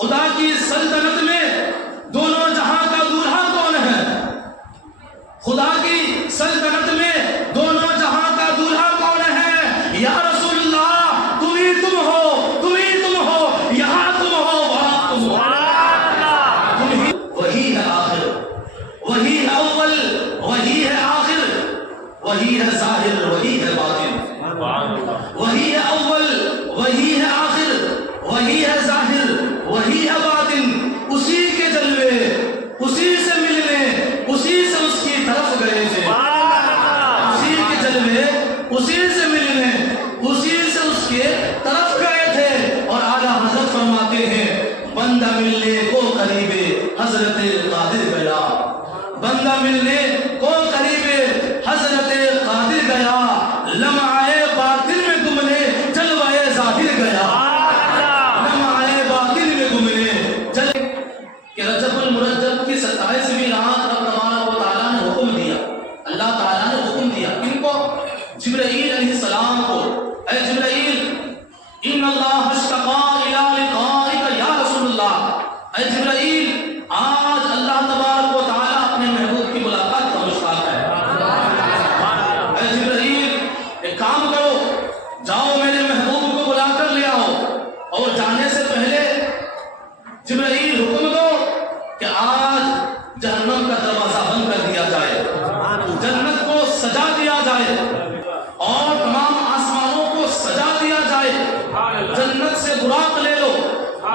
خدا کی سلطنت میں دونوں جہاں کا دولہا کون ہے؟ خدا کی سلطنت میں دونوں جہاں کا دولہا کون ہے؟ یا رسول اللہ تم ہی تم ہو، تم ہی تم ہو، یہاں تم ہو، وہاں تم ہو، تم ہی۔ وہی ہے آخر، وہی ہے اول، وہی ہے آخر، وہی ہے ظاہر، وہی ہے باطن، وہی ہے اول، وہی ہے آخر، وہی ہے ظاہر، وہی ہے باطن۔ اسی کے جلوے، اسی سے ملنے، اسی سے اس کی طرف گئے تھے، اسی کے جلوے، اسی سے ملنے، اسی سے اس کے طرف گئے تھے۔ اور اعلیٰ حضرت فرماتے ہیں بندہ ملنے کو قریب حضرت قادر گیا، بندہ ملنے کو قریب حضرت قادر گیا، لمعے باطن میں گمنے جلوے ظاہر گیا، لمعے باطن میں گمنے جلوے۔ کہ رجب المرجب کی 27ویں رات رب تبارک و تعالیٰ نے حکم دیا، اللہ تعالیٰ نے حکم دیا ان کو، جبرائیل علیہ السلام کو، اے جبرائیل ان اللہ اشتاق الی لقائک یا رسول اللہ، اے جبرائیل آج اللہ تبارک و تعالیٰ اپنے محبوب کی ملاقات کا مشتاق ہے۔ اے جبرائیل ایک کام کرو، جاؤ میرے محبوب کو بلا کر لے آؤ، اور جانے سے پہلے جبرائیل حکم دو کہ آج جہنم کا دروازہ بند کر دیا جائے، جنت کو سجا دیا جائے، اور تمام آسمانوں کو سجا دیا جائے، جنت سے براق لے لو،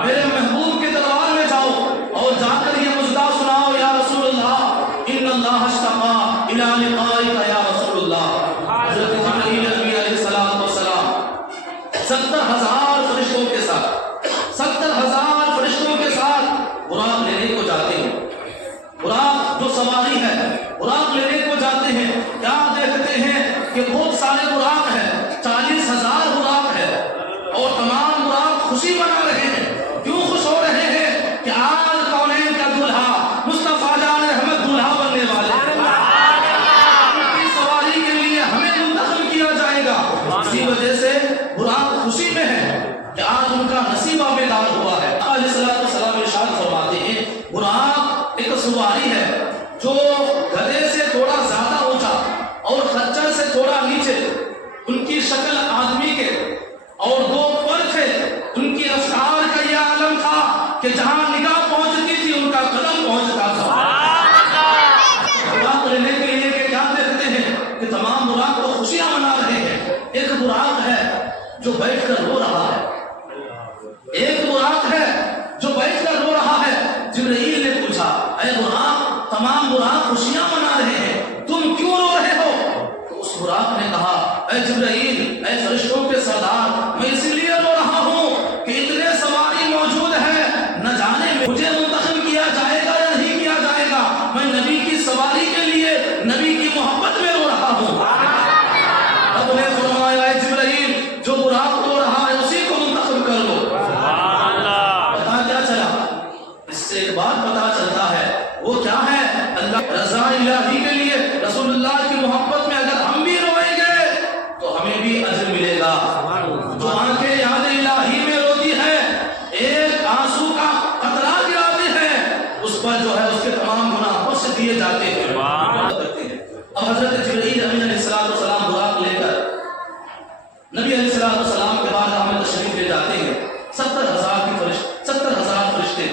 میرے محبوب کے دربار میں جاؤ اور جا کر یہ مژدہ سناؤ، یا رسول اللہ ان اللہ اشتاق الی لقائک یا رسول اللہ۔ حضرت جبرائیل علیہ السلام 70,000 فرشتوں کے ساتھ، 70,000 فرشتوں کے ساتھ براق لینے کو جاتے ہیں، براق جو سواری ہے براق لینے کو جاتے ہیں، کیا دیکھتے ہیں کہ بہت سارے براق ہیں، 40,000 براق ہے، اور تمام براق خوشی منا رہے ہیں۔ کیوں خوش ہو رہے ہیں؟ کہ آج کونین کا دولہا مصطفیٰ جان احمد دولہا بننے والے ہیں، ان کی سواری کے لیے ہمیں منتخب کیا جائے گا، اسی وجہ سے براق خوشی میں ہے کہ آج ان کا نصیب آبیدار ہوا ہے۔ علیہ السلام ارشاد فرماتے ہیں براق ایک سواری ہے جو گدھے سے تھوڑا زیادہ اونچا اور خچر سے تھوڑا نیچے، ان کی شکل آدمی کے اور 2 پر تھے، ان کی رفتار کا یہ عالم تھا کہ جہاں نگاہ پہنچتی تھی ان کا قدم پہنچتا تھا۔ براق لینے کے لیے کہ کیا دیکھتے ہیں کہ تمام براق کو خوشیاں منا رہے ہیں۔ ایک براق ہے جو بیٹھ کر رو رہا ہے، ایک براق ہے جو بیٹھ کر رو رہا ہے۔ جبرائیل نے پوچھا اے براق تمام براق خوشیاں منا رہے ہیں، تم کیوں رو رہے ہو؟ تو اس براق نے کہا اے جبرائیل، اے فرشتوں کے سردار، میں اس لیے رو رہا ہوں کہ اتنے سواری موجود ہیں، نہ جانے مجھے منتخب کیا جائے گا یا نہیں کیا جائے گا، میں نبی کی سواری کے لیے نبی کی محبت میں رو رہا ہوں۔ رب نے فرمایا اے جبرائیل جو براق رو رہا ہے اسی کو منتخب کر لو۔ پتا کیا چلا؟ اس سے ایک بات پتا چلتا ہے، وہ کیا ہے؟ اللہ رضا الہی کے لیے، رسول اللہ کی محبت میں اگر ہم بھی روئیں گے تو ہمیں بھی اجر ملے گا۔ جو آنکھیں یاد الہی میں روتی ہے، ایک آنسو کا قطرہ گراتے ہیں، اس پر جو ہے اس کے تمام گناہ بخش دیے جاتے ہیں۔ اب حضرت جبرائیل علیہ السلام براق لے کر نبی علیہ السلام کے بعد ہمیں تشریف لے جاتے ہیں، 70,000 فرشتے،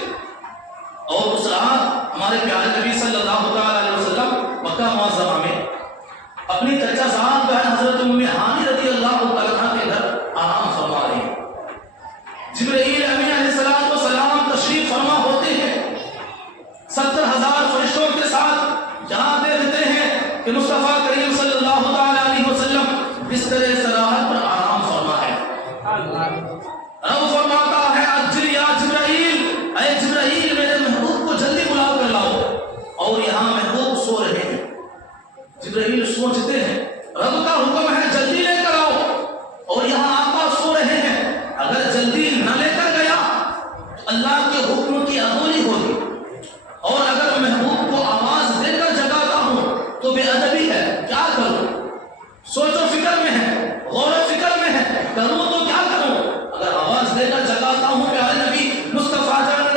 اور اس رات ہمارے پیارے نبی صلی اللہ علیہ وسلم مکہ معظمہ میں اپنی چچا زاد بہن حضرت ام ہانی رضی اللہ عنہا کے گھر آرام فرما رہے ہیں۔ جبرائیل امین علیہ السلام تشریف فرما ہوتے ہیں 70,000 فرشتوں کے ساتھ، جہاں دیکھتے ہیں کہ مصطفیٰ کریم صلی اللہ علیہ وسلم بستر استراحت پر آرام فرما ہے۔ رب فرماتا ہے اجر یا جبرائیل، اے جبرائیل میرے محبوب کو جلدی بلا کر لاؤ، اور یہاں محبوب سو رہے ہیں۔ جبرائیل سوچتے ہیں رب کا حکم ہے جلدی لے کر آؤ، اور یہاں آقا سو رہے ہیں، اگر جلدی نہ لے کر گیا تو اللہ کے حکم کی عدولی ہوگی، اور اگر محبوب کو آواز دے کر جگاتا ہوں تو بے ادبی ہے، کیا کروں؟ سوچ و فکر میں ہے، غور و فکر میں ہے، کروں تو کیا کروں؟ اگر آواز دے کر جگاتا ہوں پیارے نبی مصطفیٰ جان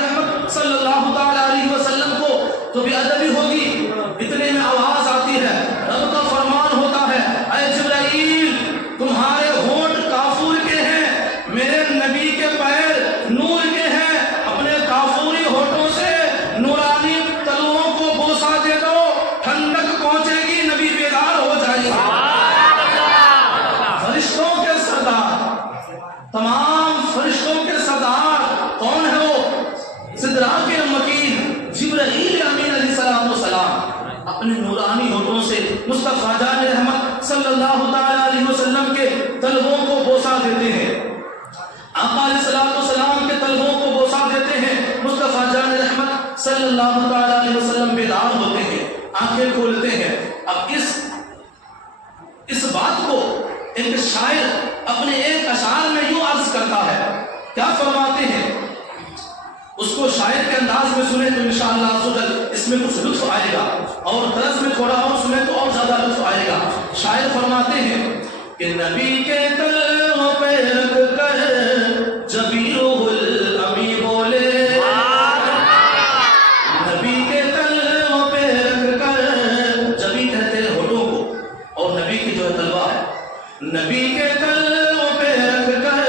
اپنے نورانی ہونٹوں سے مصطفیٰ جان رحمت صلی اللہ تعالی علیہ وسلم کے طلبوں کو بوسہ دیتے ہیں، آقا علیہ الصلوۃ والسلام کے طلبوں کو بوسہ دیتے ہیں، مصطفیٰ جان رحمت صلی اللہ تعالی علیہ وسلم بیدار ہوتے ہیں، آنکھیں کھولتے ہیں۔ اب اس بات کو ایک شاعر اپنے ایک اشعار میں یوں عرض کرتا ہے، کیا فرماتے ہیں؟ اس کو شاعر کے انداز میں سنیں تو انشاءاللہ عز و جل اس میں کچھ لطف آئے گا، اور طرز میں تھوڑا اور سنیں تو اور زیادہ لطف آئے گا۔ شاعر فرماتے ہیں کہ نبی کے تلووں پہ رکھ کر جبی روح الامی بولے، نبی کے تلووں پہ رکھ کر، جبی کہتے ہیں ہونٹوں کو، اور نبی کی جو ہے تلوا ہے، نبی کے تلووں پہ رکھ کر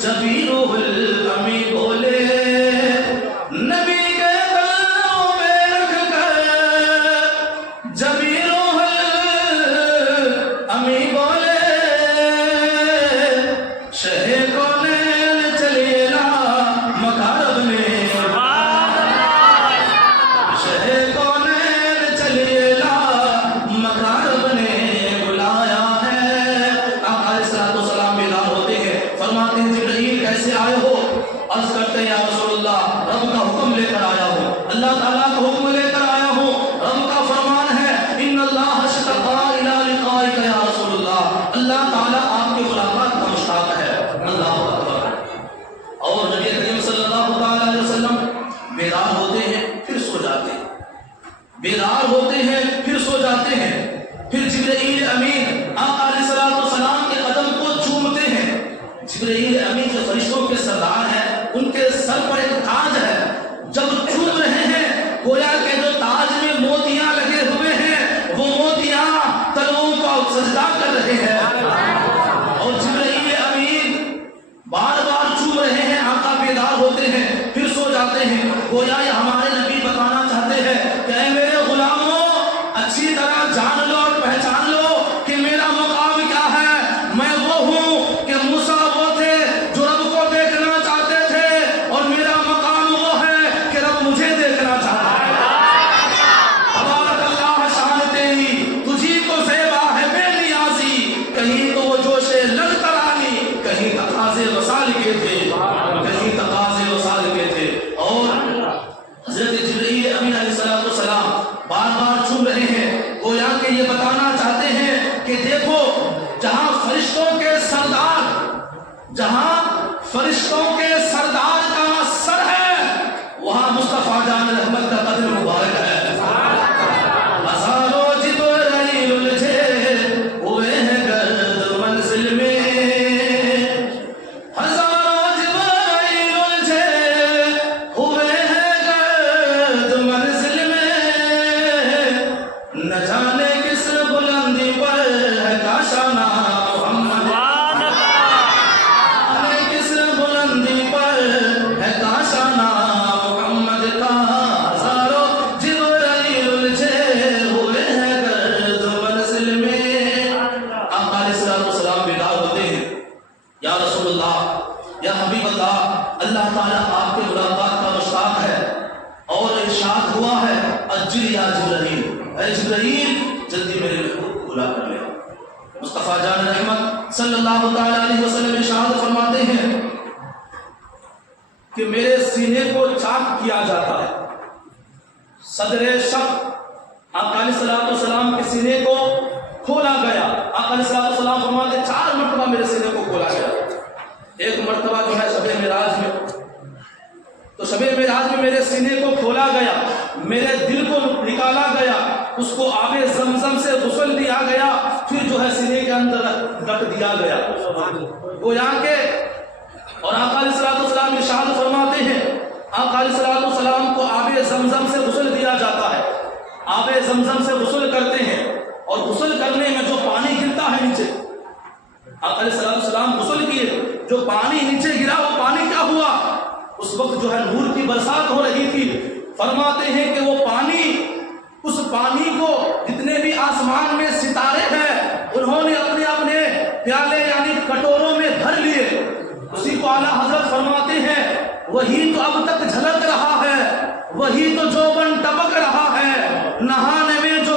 جبی روح الامی بولے، نبی کے تلووں پہ رکھ کر جبی روح الامی بولے، شہ کونین چلیے لا مکارب نے، شہ کونین چلیے لا مکارب نے بلایا ہے۔ آقا علیہ الصلوۃ والسلام بیدار ہوتے ہیں، فرماتے ہیں جبرائیل کیسے آئے ہو؟ عرض کرتے ہیں یا رسول اللہ رب کا حکم لے کر آیا ہوں، اللہ تعالیٰ کا حکم لے کر آیا ہوں، رب کا فرمان ہے ان اللہ اشتاق الی لقائک یا رسول اللہ، اللہ تعالیٰ آپ کی ملاقات کا مشتاق ہے۔ اللہ اکبر۔ اور نبی کریم صلی اللہ تعالی علیہ وسلم بیدار ہوتے ہیں پھر سو جاتے ہیں، بیدار ہوتے ہیں پھر سو جاتے ہیں، پھر جبرائیل امین آقا علیہ الصلوۃ والسلام کے قدم کو چومتے ہیں۔ جبرائیل امین جو فرشتوں کے سردار ہیں، ان کے سر پر ایک تاج ہے، جب چوم رہے ہیں گویا کہ جو تاج میں موتیاں لگے ہوئے ہیں وہ موتیاں تلووں کو سجدہ کر رہے ہیں، اور جبرائیل امین بار بار چوم رہے ہیں، آقا بیدار ہوتے ہیں پھر سو جاتے ہیں۔ گویا یہ ہمارے نبی بتانا چاہتے ہیں کہ اے میرے غلاموں اچھی طرح جان لو اور پہچان لو کہ میرا مقام کیا ہے، میں وہ ہوں کہ موسیٰ وہ تھے جو رب کو دیکھنا چاہتے تھے، اور میرا مقام وہ ہے کہ رب مجھے دیکھنا چاہتا ہے۔ تبارک اللہ شان تیری تجھی کو زیبا ہے بے نیازی، کہیں تو وہ جوش لگ ترانی، کہیں تقاضے وصال کے تھے، کہیں تقاضے وصال کے تھے۔ اور حضرت جبرائیل امین علیہ الصلوۃ والسلام بار بار چوم رہے ہیں، گویا کہ یہ بتانا چاہتے ہیں کہ دیکھو جہاں فرشتوں کے سردار، جہاں فرشتوں کے سردار کا سر ہے وہاں مصطفیٰ جان رحمت کا قدم مبارک ہے۔ ہزاروں جبرائیل الجھے ہوئے ہیں گرد منزل میں، ہزاروں جبرائیل الجھے ہوئے ہیں گرد منزل میں، نہ جانے کس بلندی پر ہے کاشانہ محمد، کس بلندی پر ہے کاشانہ محمد کا، ہزاروں جبرائیل الجھے ہوئے ہیں گرد منزل میں۔ آقا علیہ الصلوۃ والسلام بیدار ہوتے ہیں، یا رسول اللہ یا حبیب اللہ، اللہ تعالیٰ آپ کے ملاقات کا مشتاق ہے، اور ارشاد ہوا ہے اجل یا جبرائیل، اے جبرائیل جلدی میرے محبوب کو بلا کر لے۔ مصطفیٰ جان رحمت صلی اللہ تعالی علیہ وسلم ارشاد فرماتے ہیں کہ میرے سینے کو چاک کیا جاتا ہے، صدر شق آقا علیہ الصلوۃ والسلام کے سینے کو کھولا گیا۔ آقا علیہ الصلوۃ والسلام فرماتے ہیں 4 مرتبہ میرے سینے کو کھولا گیا۔ ایک مرتبہ جو ہے شب معراج میں، تو شب معراج میں میرے سینے کو کھولا گیا، میرے دل کو نکالا گیا، اس کو آب زمزم سے غسل دیا گیا، پھر جو ہے سینے کے اندر رکھ دیا گیا۔ گویا کہ اور آقا علیہ الصلوۃ والسلام ارشاد فرماتے ہیں، آقا علیہ الصلوۃ والسلام کو آب زمزم سے غسل دیا جاتا ہے، آب زمزم سے غسل کرتے ہیں، اور غسل کرنے میں جو پانی گرتا ہے نیچے، آقا علیہ الصلوۃ والسلام غسل کیے، جو پانی نیچے گرا وہ پانی کیا ہوا؟ اس وقت جو ہے نور کی برسات ہو رہی تھی۔ فرماتے ہیں کہ وہ پانی، اس پانی کو جتنے بھی آسمان میں ستارے ہیں انہوں نے اپنے اپنے پیالے یعنی کٹوروں میں بھر لیے۔ اسی کو اعلیٰ حضرت فرماتے ہیں وہی تو اب تک جھلک رہا ہے، وہی تو جوبن ٹپک رہا ہے، نہانے میں جو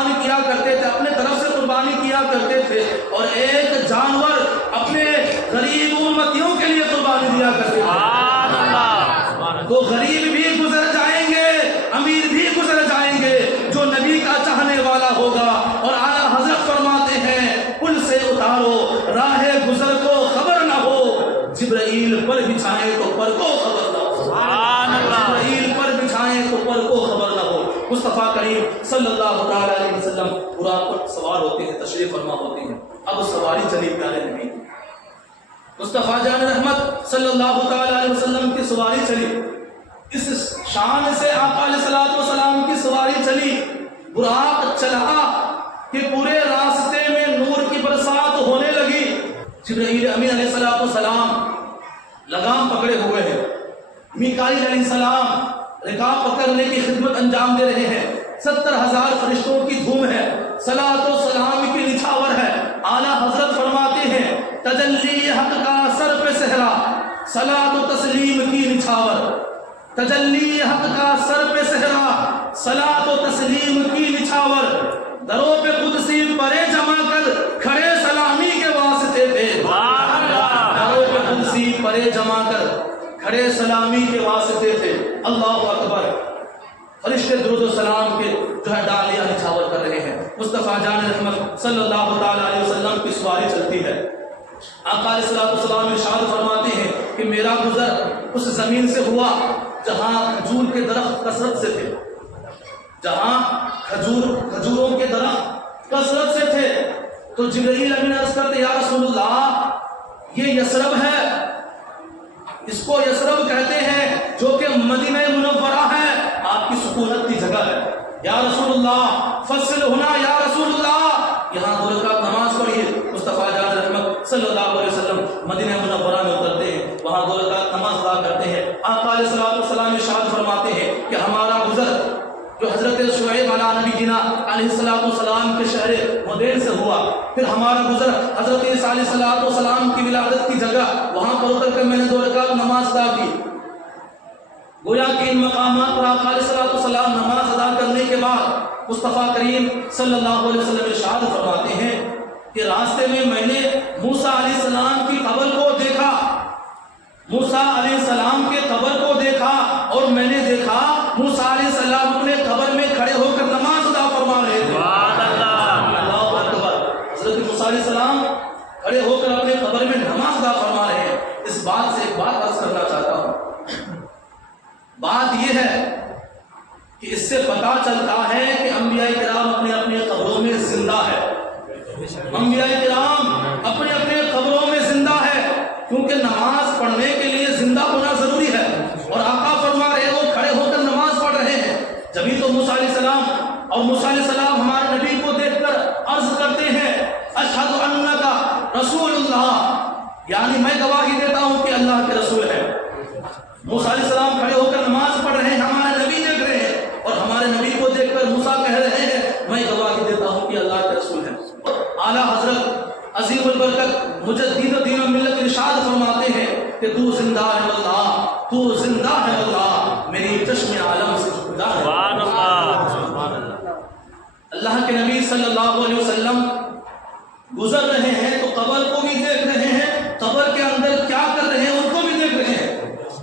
قربانی کیا کرتے تھے، اپنے طرف سے قربانی کیا کرتے تھے، اور ایک جانور اپنے غریب امتیوں کے لیے قربانی دیا کرتے تھے۔ تو غریب بھی گزر جائیں گے، امیر بھی گزر جائیں گے، جو نبی کا چاہنے والا ہوگا۔ اور اعلیٰ حضرت فرماتے ہیں پل سے اتارو راہ گزر کو خبر نہ ہو، جبرائیل پر بچھائیں تو پر کو خبر نہ ہو، جبرائیل پر بچھائیں تو پر کو خبر نہ ہو۔ مصطفیٰ کریم صلی اللہ تعالی علیہ وسلم براق پر سوار ہوتے ہیں، تشریف فرما ہوتے ہیں۔ اب سواری چلی پیارے نبی، مصطفیٰ جان رحمت صلی اللہ تعالی علیہ وسلم کی سواری چلی، اس شان سے آقا علیہ الصلوۃ والسلام کی سواری چلی، براق چلا کہ پورے راستے میں نور کی برسات ہونے لگی۔ جبرائیل امین علیہ الصلوۃ والسلام لگام پکڑے ہوئے ہیں، میکائیل علیہ السلام رکاب پکڑنے کی خدمت انجام دے رہے ہیں، 70,000 فرشتوں کی دھوم ہے، صلاۃ و سلام کی نچھاور ہے۔ اعلیٰ حضرت فرماتے ہیں تجلی حق کا سر پہ صحرا، صلاۃ و تسلیم کی نچھاور، تجلی حق کا سر پہ صحرا، صلاۃ و تسلیم کی نچھاور، دروں پہ قدسی پرے جما کر کھڑے سلامی کے واسطے تھے، دروں پہ قدسی پرے جما کر کھڑے سلامی کے واسطے تھے۔ اللہ اکبر، فرشتے درود و سلام کے جو ہے ڈالیاں نچھاور کر رہے ہیں۔ مصطفیٰ جان رحمت صلی اللہ تعالی علیہ وسلم کی سواری چلتی ہے، آقا علیہ الصلوۃ والسلام ارشاد فرماتے ہیں کہ میرا گزر اس زمین سے ہوا جہاں کھجور کے درخت کثرت سے تھے، جہاں کھجوروں کے درخت کثرت سے تھے۔ تو جبرائیل امین عرض کرتے یا رسول اللہ یہ یثرب ہے، اس کو یثرب کہتے ہیں جو کہ مدینہ منورہ ہے، آپ کی سکونت کی جگہ ہے۔ یا رسول اللہ فصل ہونا، یا رسول اللہ یہاں 2 رکعت نماز پڑھیے۔ مصطفیٰ جان رحمت صلی اللہ علیہ وسلم مدینہ منورہ میں اترتے ہیں، وہاں 2 رکعت نماز ادا کرتے ہیں۔ آقا علیہ الصلوۃ والسلام ارشاد فرماتے ہیں کہ ہمارا گزر جو حضرت شعیب علیہ نبینا علیہ الصلوۃ والسلام کے شہر مدین سے ہوا، پھر ہمارا گزر حضرت عیسیٰ علیہ الصلوۃ والسلام کی ولادت کی جگہ وہاں پر اتر کر میں نے 2 رکعت نماز ادا کی۔ گویا کہ ان مقامات پر آقا علیہ الصلوۃ والسلام نماز ادا کرنے کے بعد مصطفیٰ کریم صلی اللہ علیہ وسلم ارشاد فرماتے ہیں کہ راستے میں میں نے موسیٰ علیہ السلام کی قبر کو دیکھا، موسیٰ علیہ السلام کے قبر کو دیکھا، اور میں نے دیکھا موسیٰ علیہ السلام اپنے قبر میں کھڑے ہو کر نماز ادا فرما رہے تھے۔ اللہ اکبر، حضرت موسیٰ علیہ السلام کھڑے ہو کر اپنے قبر میں نماز ادا فرما رہے ہیں۔ اس بات سے ایک بات عرض کرنا چاہتا ہوں، بات یہ ہے کہ اس سے پتہ چلتا ہے کہ انبیاء کرام اپنے اپنے قبروں میں زندہ ہے، انبیاء کرام اپنے اپنے قبروں میں زندہ ہے، کیونکہ نماز پڑھنے کے لیے زندہ ہونا ضروری ہے۔ اور آقا فرما رہے ہیں وہ کھڑے ہو کر نماز پڑھ رہے ہیں، جبھی تو موسیٰ علیہ السلام اور موسیٰ علیہ السلام ہمارے نبی کو دیکھ کر عرض کرتے ہیں اشہد انک رسول اللہ، یعنی میں گواہی دیتا ہوں کہ اللہ کے رسول ہے۔ موسیٰ علیہ السلام کھڑے ہو کر نماز پڑھ رہے ہیں، ہمارے نبی دیکھ رہے ہیں، اور ہمارے نبی کو دیکھ کر موسیٰ کہہ رہے ہیں میں گواہی دیتا ہوں کہ اللہ کے رسول ہے۔ اعلیٰ حضرت عظیم البرکت مجدد دین و ملت ارشاد فرماتے ہیں کہ تو زندہ ہے واللہ، تو زندہ ہے واللہ، میری چشم عالم سے جدا ہے۔ سبحان اللہ، سبحان اللہ۔ اللہ کے نبی صلی اللہ علیہ وسلم گزر رہے ہیں تو قبر کو بھی دیکھ رہے ہیں، قبر کے اندر کیا کر رہے ہیں ان کو بھی دیکھ رہے ہیں۔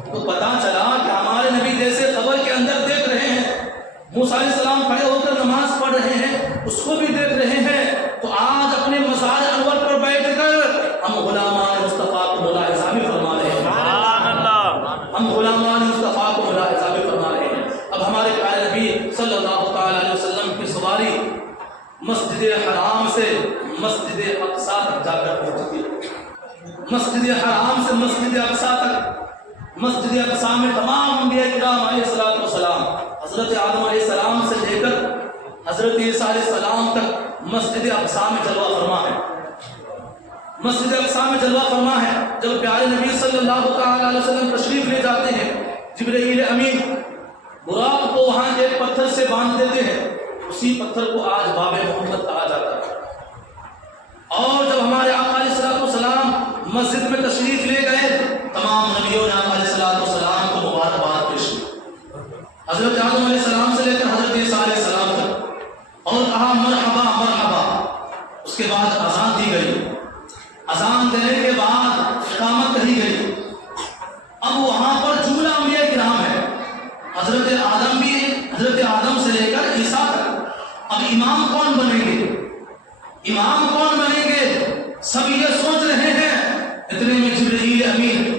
تو پتا چلا کہ ہمارے نبی جیسے قبر کے اندر دیکھ رہے ہیں، موسیٰ علیہ السلام کھڑے ہو کر نماز پڑھ رہے ہیں، اس کو بھی دیکھ رہے ہیں، تو آج اپنے مزار انور پر بیٹھ کر ہم غلامان مصطفیٰ کو ملاحظہ بھی فرما رہے ہیں، ہم غلامان مصطفیٰ کو ملاحظہ بھی فرما رہے ہیں۔ اب ہمارے پیارے نبی صلی اللہ تعالی علیہ وسلم کی سواری مسجد حرام سے مسجد اقصیٰ تک جا کر پہنچتی ہے، مسجد حرام سے مسجد اقصیٰ تک۔ مسجد اقصیٰ میں تمام انبیاء کرام علیہ الصلوۃ والسلام، حضرت آدم علیہ السلام سے لے کر حضرت عیسیٰ علیہ السلام تک مسجد اقصیٰ میں جلوہ فرما ہے، مسجد اقصیٰ میں جلوہ فرما ہے۔ جب پیارے نبی صلی اللہ تعالی علیہ وسلم تشریف لے جاتے ہیں، جبرائیل امین براق کو وہاں ایک پتھر سے باندھ دیتے ہیں، اسی پتھر کو آج باب محمد کہا جاتا ہے۔ اور جب ہمارے آقا علیہ الصلوۃ والسلام مسجد میں تشریف لے گئے، تمام نبیوں نے آقا علیہ الصلوۃ والسلام کو مبارکباد پیش کی، حضرت آدم علیہ السلام سے لے کر حضرت عیسیٰ علیہ السلام تک، اور کہا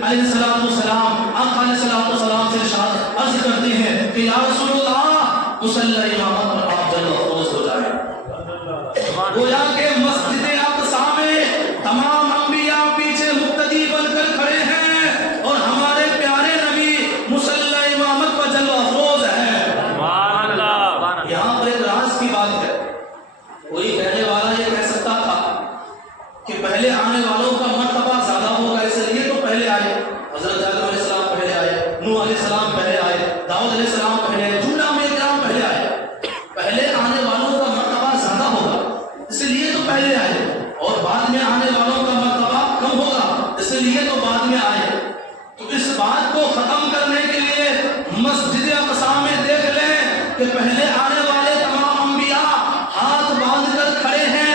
علیہ السلام آقا علیہ السلام سے ارشاد عرض کرتے ہیں کہ یا رسول اللہ مصلی امامت پر آپ جل افروز ہو جائیں. گویا کہ مسجد اقصی میں تمام انبیاء پیچھے مقتدی بن کر کھڑے ہیں اور ہمارے پیارے نبی مصلی امامت پر جل افروز ہیں. یہاں پر ایک راز کی بات ہے. کوئی کہنے والا یہ کہہ سکتا تھا کہ پہلے آنے والوں کا مرتبہ زیادہ ہوگا اس لیے تو پہلے آئے. حضرت آدم علیہ السلام پہلے آئے, نوح علیہ السلام پہلے آئے, داؤد علیہ السلام پہلے آئے, جملہ انبیاء کرام پہلے آئے. پہلے آنے والوں کا مرتبہ زیادہ ہوگا اس لیے تو پہلے آئے, اور بعد میں آنے والوں کا مرتبہ کم ہوگا اس لیے تو بعد میں آئے. تو اس بات کو ختم کرنے کے لیے مسجد اقصی میں دیکھ لیں کہ پہلے آنے والے تمام انبیاء ہاتھ باندھ کر کھڑے ہیں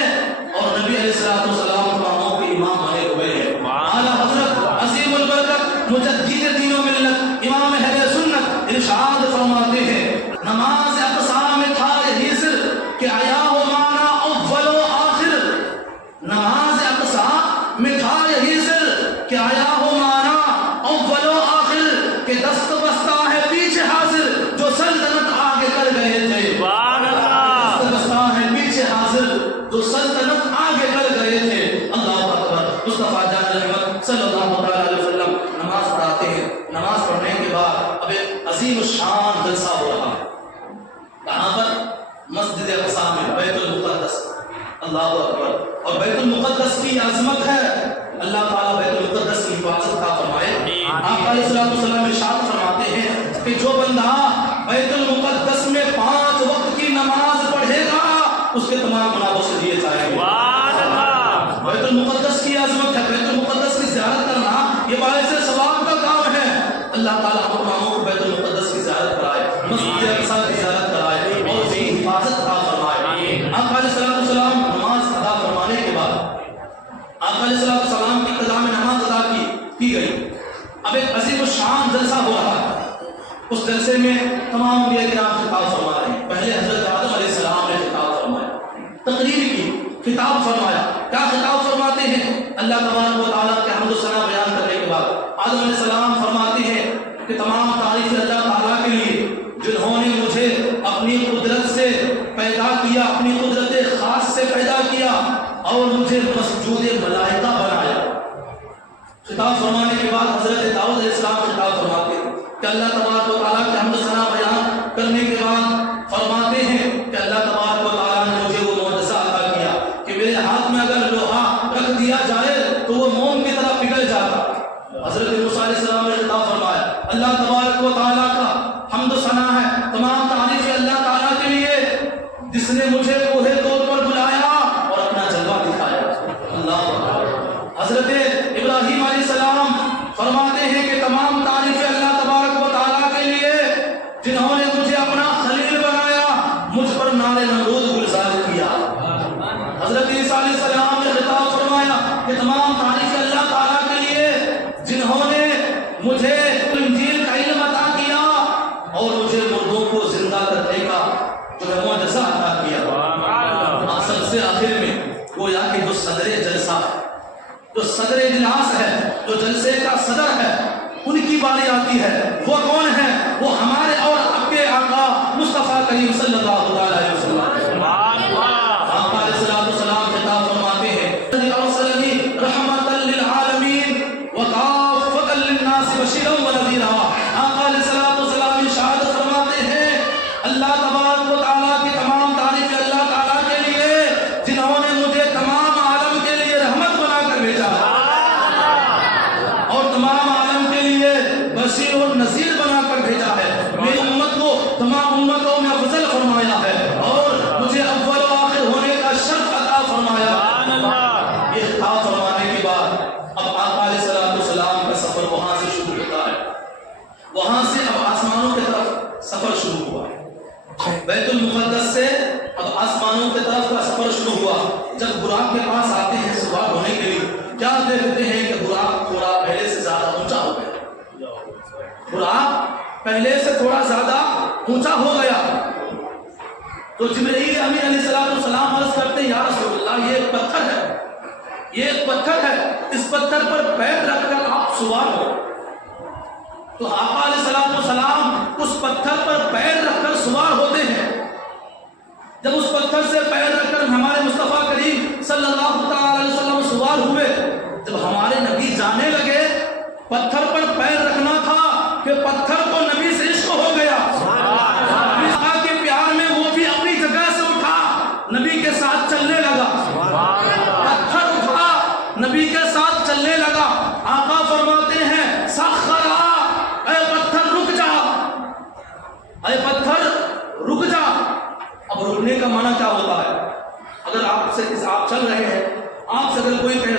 اور نبی علیہ السلام تماموں کے امام بنے ہوئے ہیں. اعلیٰ حضرت عظیم البرکت مجدد دین و ملت امام اہل سنت ارشاد فرماتے ہیں نماز اقصی میں تھا یہی سر کہ آیا ہو مانا اول و آخر. نماز اقصی میں تھا یہی سر کہ آیا ہو مانا اول و آخر کہ دست بستہ ہے پیچھے حاضر جو سلطنت آگے کر گئے تھے. دست بستہ ہے پیچھے حاضر جو سلطنت آگے کر گئے تھے. اللہ اکبر. مصطفیٰ جان رحمت صلی اللہ علیہ وسلم نماز پڑھاتے ہیں. نماز پڑھنے کے بعد اب ایک عظیم الشان جلسہ ہو رہا ہے. کہاں پر؟ مسجد اقصی میں بیت المقدس. اللہ اکبر. اور بیت المقدس کی عظمت ہے. اللہ تعالیٰ بیت المقدس کی حفاظت کا فرمائے. آقا علیہ السلام ارشاد فرماتے ہیں کہ جو بندہ بیت المقدس میں 5 وقت کی نماز پڑھے گا اس کے تمام گناہوں سے دیے جائیں گے. بیت المقدس کی عظمت ہے. بیت المقدس کی زیارت کرنا یہ باعث ثواب کا کام ہے. اللہ تعالیٰ ہم تماموں کو بیت المقدس کی زیارت کرائے, مسجد اقصی کی زیارت کرائے اور اس کی حفاظت عطا فرمائے. آقا علیہ السلام نماز ادا فرمانے کے بعد آقا علیہ السلام کی قضا میں نماز ادا کی گئی. اب ایک عظیم الشان جلسہ ہو رہا ہے. اس جلسے میں تمام انبیاء کرام خطاب فرما رہے ہیں. پہلے حضرت آدم علیہ السلام نے خطاب فرمایا, تقریر کی, خطاب فرمایا. کیا خطاب فرماتے ہیں؟ اللہ تبارک و تعالیٰ کے حمد و ثنا بیان کرنے کے بعد آدم علیہ السلام فرماتے ہیں کہ تمام تعریف اللہ تعالیٰ کے لیے جنہوں نے مجھے اپنی قدرت سے پیدا کیا, اپنی قدرت خاص سے پیدا کیا اور مجھے مسجود ملائکہ بنایا. خطاب فرمانے کے بعد حضرت داؤد علیہ السلام خطاب فرماتے ہیں کہ اللہ تبارک و تعالیٰ کے حمد و ثنا بیان کرنے کے بعد فرماتے ہیں کہ اللہ تبارک و تعالیٰ نے مجھے وہ معجزہ عطا کیا کہ میرے ہاتھ میں اگر لوہا رکھ دیا جائے تو وہ موم کی طرح پگھل جاتا. حضرت موسیٰ علیہ السلام نے خطاب فرمایا اللہ تبارک و تعالیٰ کا حمد و ثنا ہے, تمام تعریف اللہ تعالیٰ کے لیے جس نے مجھے کوہ طور پر بلایا اور اپنا جلوہ دکھایا. اللہ اکبر. حضرت ابراہیم علیہ السلام فرماتے ہیں کہ تمام تعریف اللہ تبارک و تعالیٰ کے لیے جنہوں نے مجھے اپنا خلیل بنایا, مجھ پر نار نمرود گلزار کیا. حضرت عیسیٰ علیہ السلام نے خطاب فرمایا کہ تمام تعریف اللہ تعالیٰ کے لیے جنہوں نے مجھے انجیل کا علم عطا کیا اور مجھے مردوں کو زندہ کرنے کا جو ہے معجزہ عطا کیا. سب سے آخر میں گویا کہ جو صدر جلسہ ہے, جو صدر اجلاس ہے, جو جلسے کا صدر ہے, ان کی باری آتی ہے. وہ کون ہے؟ وہ ہمارے اور آپ کے آقا مصطفیٰ کریم صلی اللہ علیہ وسلم. آقا علیہ السلام خطاب فرماتے ہیں ارسلنی رحمۃ للعالمین وکافۃ للناس بشیرا ونذیرا. آقا علیہ السلام ارشاد فرماتے ہیں اللہ تبارک و تعالیٰ کی تمام تعریف اللہ تعالیٰ کے لیے جنہوں نے مجھے تمام عالم کے لیے رحمت بنا کر بھیجا اور تمام عالم کے لیے بشیر اور نذیر بنا کر بھیجا ہے. میری امت کو تمام امتوں میں افضل فرمایا ہے اور مجھے اول و آخر ہونے کا شرف عطا فرمایا. یہ خطاب فرمانے کے بعد اب آقا علیہ السلام کا سفر وہاں سے شروع ہوتا ہے. وہاں سے اب آسمانوں کی طرف سفر شروع ہوا. بیت المقدس سے اب آسمانوں کی طرف کا سفر شروع ہوا. جب براق کے پاس آتے ہیں سوار ہونے کے لیے, کیا دیکھتے ہیں کہ براق تھوڑا پہلے سے زیادہ اونچا ہو گیا. براق پہلے سے تھوڑا زیادہ اونچا ہو گیا. تو جبرائیل امین علیہ السلام عرض کرتے ہیں یا رسول اللہ یہ ایک پتھر ہے یہ ایک پتھر ہے، اس پتھر پر پیر رکھ کر آپ سوار ہو۔ تو آقا علیہ السلام اس پتھر پر پیر رکھ کر سوار ہوتے ہیں۔ جب اس پتھر سے پیر رکھ کر ہمارے مصطفیٰ کریم صلی اللہ تعالی علیہ وسلم سوار ہوئے، جب ہمارے نبی جانے لگے، پتھر پر پیر رکھنا تھا کہ پتھر کو نبی سے عشق ہو گیا، آقا کے پیار میں وہ بھی اپنی جگہ سے اٹھا، نبی کے ساتھ چلنے لگا، پتھر اٹھا نبی کے ساتھ چلنے لگا۔ آقا فرماتے ہیں سخرا، اے پتھر رک جا، اے پتھر رک جا۔ اب رکنے کا معنی کیا ہوتا ہے؟ اگر آپ چل رہے ہیں، آپ سے اگر کوئی کہے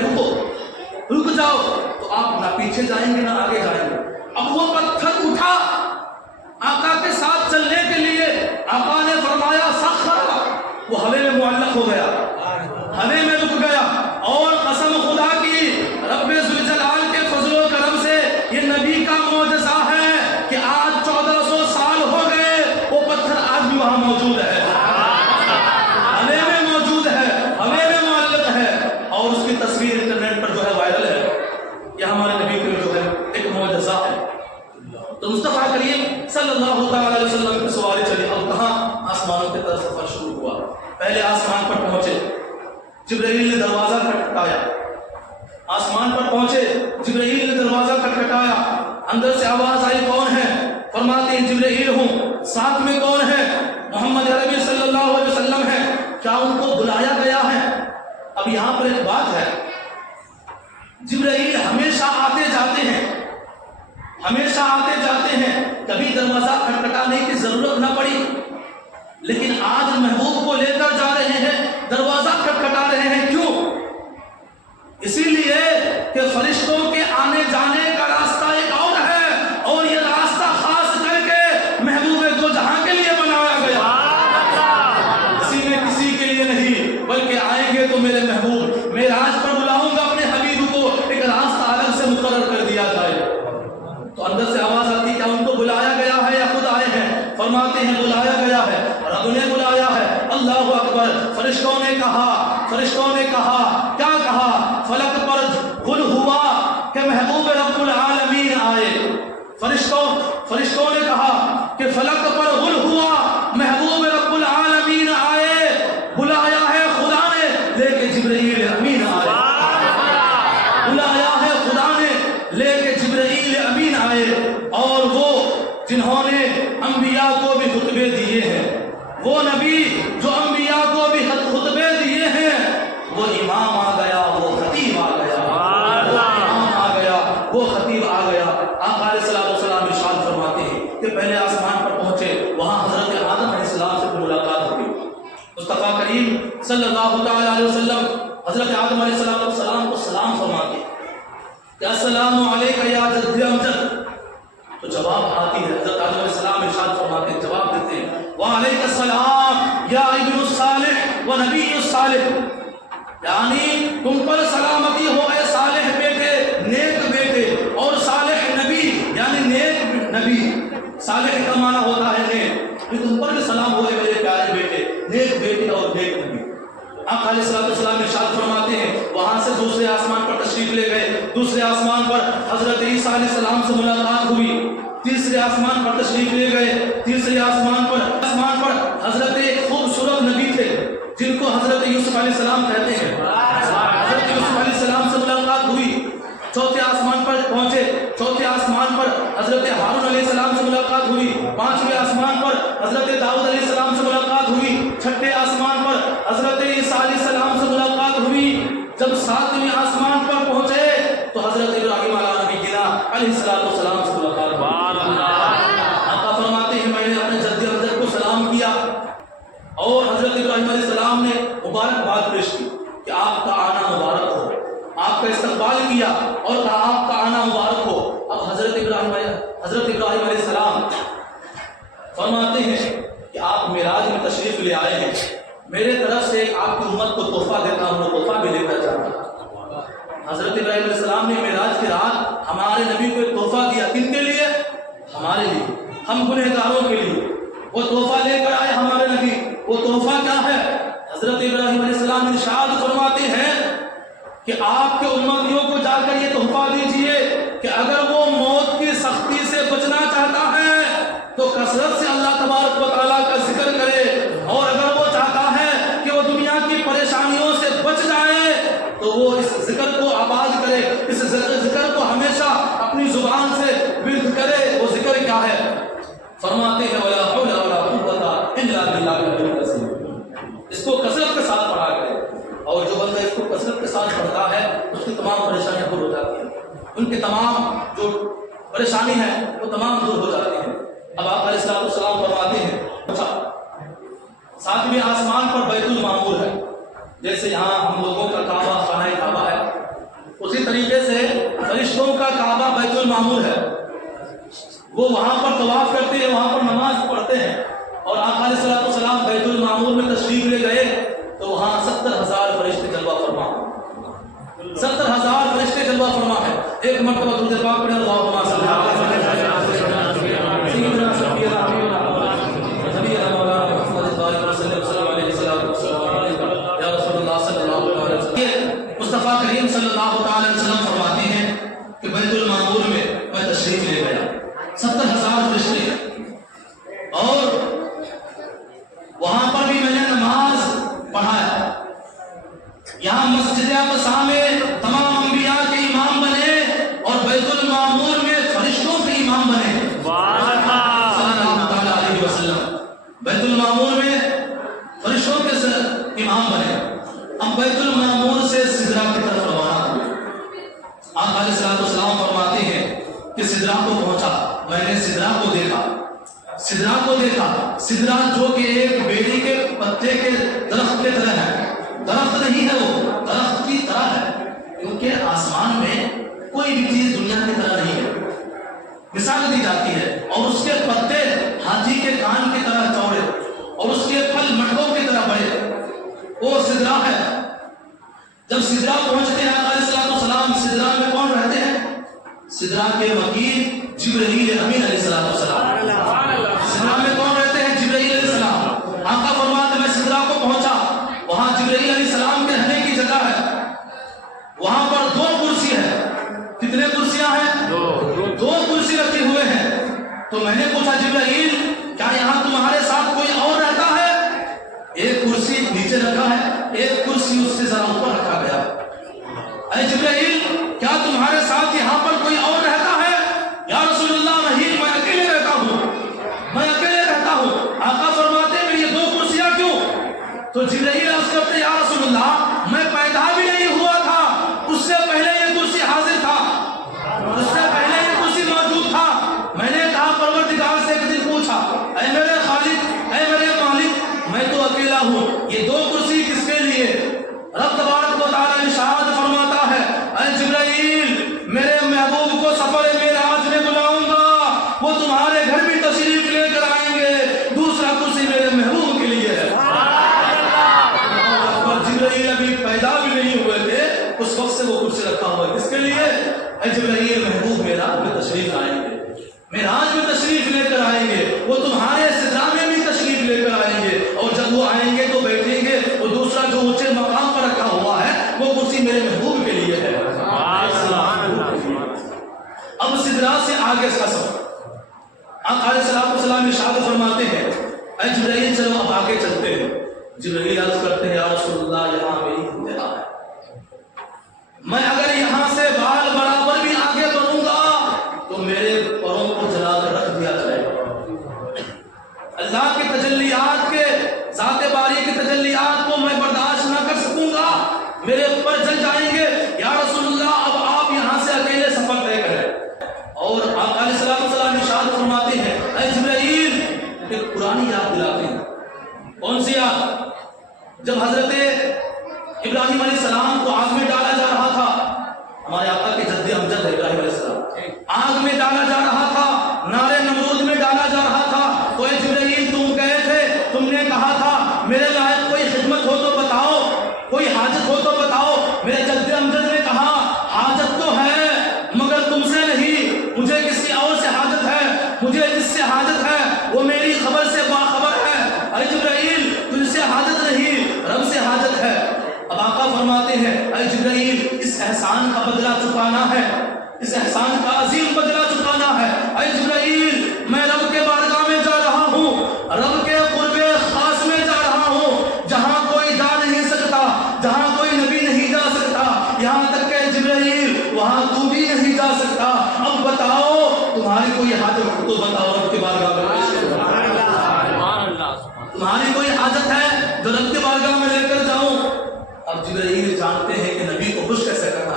رک جاؤ، تو آپ نہ پیچھے جائیں گے نہ آگے جائیں گے۔ اب وہ پتھر اٹھا آقا کے ساتھ چلنے کے لیے، آقا نے فرمایا سخرا، وہ ہوے میں معلق ہو گیا، ہوے میں رک گیا۔ اور قسم خدا کی، رب ذوالجلال کے فضل و کرم سے یہ نبی کا معجزہ ہے کہ آج 1400 سال ہو گئے، وہ پتھر آج بھی وہاں موجود ہے، ہوے میں موجود ہے، ہوے میں معلق ہے، اور اس کی تصویر انٹرنیٹ پر جو ہے وائرل ہے۔ یہ ہمارے نبی کے جو ہے ایک معجزہ ہے۔ تو مصطفیٰ کریم صلی اللہ تعالی علیہ وسلم کی سواری چلی، اب کہاں؟ آسمانوں کی طرف سفر شروع ہوا۔ پہلے آسمان پر پہنچے، جبرائیل نے دروازہ کھٹکھٹایا، آسمان پر پہنچے، جبرائیل نے دروازہ کھٹکھٹایا، اندر سے آواز آئی کون ہے؟ فرماتے ہیں جبرائیل ہوں۔ ساتھ میں کون ہے؟ محمد عربی صلی اللہ علیہ وسلم ہے۔ کیا ان کو بلایا گیا ہے؟ اب یہاں پر ایک بات ہے، جبرائیل ہمیشہ آتے جاتے ہیں، ہمیشہ آتے جاتے ہیں، کبھی دروازہ کھٹکھٹانے کی ضرورت نہ پڑی، لیکن آج محبوب کو لے کر جا رہے ہیں، دروازہ کھٹکھٹا رہے ہیں۔ کیوں؟ اسی لیے کہ فرشتوں کے آنے جانے کا راستہ ایک اور ہے، اور یہ راستہ خاص کر کے محبوب دو جہاں کے لیے بنایا گیا، اسی میں کسی کے لیے نہیں، بلکہ آئیں گے تو میرے محبوب، معراج پر بلاؤں گا اپنے حبیب کو، ایک راستہ الگ سے مقرر کر دیا جائے۔ تو اندر سے آواز آتی ہے، کیا ان کو بلایا گیا ہے یا خود آئے ہیں؟ فرماتے ہیں بلایا گیا ہے، رب نے بلایا ہے۔ اللہ اکبر۔ فرشتوں نے کہا کیا کہا؟ فلک پر غل ہوا کہ محبوب رب العالمین آئے۔ فرشتوں نے کہا کہ فلک پر غل ہوا، محبوب رب العالمین آئے، بلایا ہے خدا نے، لے کے جبرائیل امین آئے، بلایا ہے خدا نے، لے کے جبرائیل امین آئے۔ اور وہ جنہوں نے انبیاء کو بھی خطبے دیے ہیں، وہ نبی جو انبیاء کو بھی خطبے دیے ہیں، وہ امام آ گیا، وہ خطیب آ گیا، امام آ گیا، وہ خطیب آ گیا۔ آقا علیہ السلام ارشاد فرماتے ہیں کہ پہلے آسمان پر پہنچے، وہاں حضرت آدم علیہ السلام سے ملاقات ہوئی۔ مصطفیٰ کریم صلی اللہ تعالی علیہ وسلم حضرت آدم علیہ السلام کو سلام فرماتے ہیں کہ السلام علیکم یا جد امجد، تو جواب آتی ہے، حضرت آدم علیہ السلام ارشاد فرماتے ہیں، جواب دیتے ہیں وعلیک السلام یا ابن الصالح و نبی الصالح، یعنی تم پر سلامتی ہو اے صالح بیٹے، نیک بیٹے، اور صالح نبی یعنی نیک نبی، صالح کا معنی ہوتا ہے نیک، کہ تم پر بھی سلام ہو اے میرے پیارے بیٹے، نیک بیٹے اور نیک نبی۔ آقا علیہ السلام ارشاد فرماتے ہیں، وہاں سے دوسرے آسمان پر تشریف لے گئے، دوسرے آسمان پر حضرت عیسیٰ علیہ السلام سے ملاقات ہوئی، تیسرے آسمان پر تشریف لے گئے، تیسرے آسمان پر حضرت ایک خوبصورت نبی تھے جن کو حضرت یوسف علیہ السلام کہتے ہیں، حضرت یوسف علیہ السلام سے ملاقات ہوئی۔ چوتھے آسمان پر پہنچے، چوتھے آسمان پر حضرت ہارون علیہ السلام سے ملاقات ہوئی، پانچویں آسمان پر حضرت داؤد علیہ السلام سے ملاقات ہوئی، چھٹے آسمان پر حضرت عیسیٰ علیہ السلام سے ملاقات ہوئی۔ جب ساتویں آسمان پر پہنچے تو حضرت ابراہیم علیہ السلام سے ملاقات ہوئی۔ آقا فرماتے ہیں میں نے اپنے جد امجد کو سلام کیا، اور حضرت ابراہیم علیہ السلام نے مبارکباد پیش کی کہ آپ کا آنا مبارک ہو، آپ کا استقبال کیا اور کہا آپ کا آنا مبارک ہو۔ اب حضرت ابراہیم علیہ السلام فرماتے ہیں کہ آپ معراج میں تشریف لے آئے ہیں، میرے طرف سے آپ کی امت کو تحفہ دیتا ہوں، وہ تحفہ بھی لے کر جاتا ہوں۔ حضرت ابراہیم علیہ السلام نے معراج کی رات ہمارے نبی کو ایک تحفہ دیا، کن کے لیے؟ ہمارے لیے، ہم گنہگاروں کے لیے وہ تحفہ لے کر آئے ہمارے نبی۔ وہ تحفہ کیا ہے؟ حضرت ابراہیم علیہ السلام ارشاد فرماتے ہیں کہ فرماتے ہیں ولا حول ولا قوت الا باللہ العلی العظیم. اس کو کثرت کے ساتھ پڑھا کرے، اور جو بندہ اس کو کثرت کے ساتھ پڑھتا ہے اس کی تمام پریشانیاں دور ہو جاتی ہیں، ان کی تمام جو پریشانی ہے وہ تمام دور ہو جاتی ہیں. اب آپ علیہ السلام فرماتے ہیں اچھا ساتویں آسمان پر بیت المعمور ہے، جیسے یہاں ہم لوگوں کا کعبہ خانہ کعبہ ہے، اسی طریقے سے فرشتوں کا کعبہ بیت المعمور ہے. وہ وہاں پر طواف کرتے ہیں، وہاں پر نماز پڑھتے ہیں. اور آقا علیہ السلام بیت المعمور میں تشریف لے گئے تو وہاں 70,000 فرشتے جلوہ فرما، 70,000 فرشتے جلوہ فرما ہے. ایک مرتبہ درود پاک پڑھیں اللہم صلی اللہ علیہ وسلم سیدنا سیدنا نبینا مولانا محمد صلی اللہ علیہ وسلم یا رسول اللہ صلی اللہ علیہ وسلم. مصطفیٰ کریم صلی اللہ علیہ وسلم فرماتے ہیں کہ بیت المعمور میں میں تشریف لے گیا، 70,000 فرشتے، اور وہاں پر بھی میں نے نماز پڑھایا. یہاں مسجد اقصی میں تمام انبیاء کے امام بنے اور بیت المعمور میں فرشتوں کے امام بنے صلی اللہ علیہ وسلم. بیت المعمور میں فرشتوں کے امام بنے. اب بیت المعمور سے سدرہ کی طرف روانہ ہوئے. آپ علیہ السلام فرماتے ہیں کہ سدرہ کو پہنچا، میں نے سدرہ کو دیکھا، سدرہ کو دیکھا. سدرہ جو کہ ایک بیڑی کے پتے کے درخت کے طرح ہے، درخت نہیں ہے، وہ درخت کی طرح ہے، کیونکہ آسمان میں کوئی بھی چیز دنیا کی طرح نہیں ہے. مثال دی جاتی ہے، اور اس کے پتے ہاتھی کے کان کی طرح چوڑے اور اس کے پھل مٹکوں کی طرح بڑے، وہ سدرہ ہے. جب سدرہ پہنچتے ہیں علیہ السلام، سدرہ میں کون رہتے ہیں؟ سدرہ کے وکیل جبرائیل امین علیہ السلام. سدرہ میں کون رہتے ہیں؟ جبرائیل علیہ السلام. آقا فرماتے میں سدرہ کو پہنچا، وہاں جبرائیل علیہ السلام کے رہنے کی جگہ ہے. وہاں پر 2 کرسی ہے. کتنے کرسیاں ہیں؟ 2 کرسی رکھے ہوئے ہیں. تو میں نے پوچھا جبرائیل کیا یہاں تمہارے ساتھ کوئی اور رہتا ہے؟ ایک کرسی نیچے رکھا ہے، ایک کرسی اس سے ذرا اوپر رکھا گیا. اے جبرائیل کیا تمہارے ساتھ یہاں پر کوئی اور رہتا ہے؟ یا رسول اللہ نہیں، میں اکیلے رہتا ہوں، میں اکیلے رہتا ہوں. آقا فرماتے ہیں یہ 2 کرسیاں کیوں؟ تو جبرائیل عرض کرتے یا رسول اللہ میں پیدا بھی نہیں ہوا تھا، اس سے پہلے یہ کرسی حاضر تھا، اس سے پہلے یہ کرسی موجود تھا. میں نے کہا پروردگار سے ایک دن پوچھا اے میرے خالق، اے میرے مالک، میں تو اکیلا ہوں، یہ 2 کرسی کس کے لیے؟ رب تبارک و تعالی ارشاد فرماتا ہے اے جبرائیل میرے محبوب کو سفر معراج میں بلاؤں گا، وہ تمہارے گھر بھی تشریف لے کر آئیں گے. دوسرا کرسی میرے محبوب کے لیے ہے. جبرائیل ابھی پیدا بھی نہیں ہوئے تھے، اس وقت سے وہ کرسی رکھا ہوا ہے. کس کے لیے؟ اے جبرائیل محبوب معراج میں تشریف لائیں گے، معراج میں تشریف لے کر آئیں گے، وہ تمہارے سدرہ میں بھی تشریف لے کر آئیں گے، اور جب وہ آئیں گے تو بیٹھیں گے. اور دوسرا جو اونچے مقام پر رکھا ہوا ہے وہ کرسی میرے محبوب کے لیے ہے. اب سدرہ سے آگے کا سفر. آقا علیہ السلام ارشاد فرماتے ہیں اے جبرائیل چلو اب آگے چلتے ہیں. جبرائیل عرض کرتے ہیں یا رسول اللہ یہاں میری انتہا ہے، میں اگر یہاں سے بال برابر بھی آگے بڑھوں گا تو میرے پروں کو جلا کر رکھ دیا جائے گا. اللہ کی تجلیات کے، ذات باری کی تجلیات کو میں برداشت نہ کر سکوں گا، میرے اوپر جل جائیں گے. یا رسول اللہ اب آپ یہاں سے اکیلے سفر طے کریں. اور آقا علیہ السلام ارشاد فرماتے ہیں اے جبرائیل ایک پرانی یاد دلاتے ہیں. کون سی یاد؟ جب حضرت ابراہیم علیہ السلام کو آگ میں ڈالا جا رہا تھا، ہمارے آقا کے جد امجد ابراہیم علیہ السلام، آگ میں ڈالا جا رہا تھا، نارے نمرود میں ڈالا جا رہا تھا. تو اے جبرائیل تم گئے تھے، تم نے کہا تھا میرے لائق کوئی خدمت ہو تو بتاؤ، کوئی حاجت ہو تو بتاؤ. میرے جد امجد نے کہا حاجت تو ہے مگر تم سے نہیں، مجھے کسی اور سے حاجت ہے، مجھے جس سے حاجت ہے وہ میری خبر سے باخبر ہے. اے جبرائیل تجھ سے حاجت نہیں، رب سے حاجت ہے. اب آقا فرماتے ہیں اے جبرائیل اس احسان کا بدلہ چکانا ہے، اس احسان کا عظیم بدلہ چکانا ہے. اے جبرائیل میں رب کے بارگاہ میں جا رہا ہوں، رب کے قرب خاص میں جا رہا ہوں، جہاں کوئی جا نہیں سکتا، جہاں کوئی نبی نہیں جا سکتا، یہاں تک کہ جبرائیل وہاں تو بھی نہیں جا سکتا. اب بتاؤ تمہاری کوئی حاجت تو بتاؤ رب کے بارگاہ میں. تمہاری کوئی حاجت ہے جو رب کی بارگاہ میں لے کر جاؤں؟ اب جبرائیل جانتے ہیں کہ نبی کو خوش کیسے کرنا،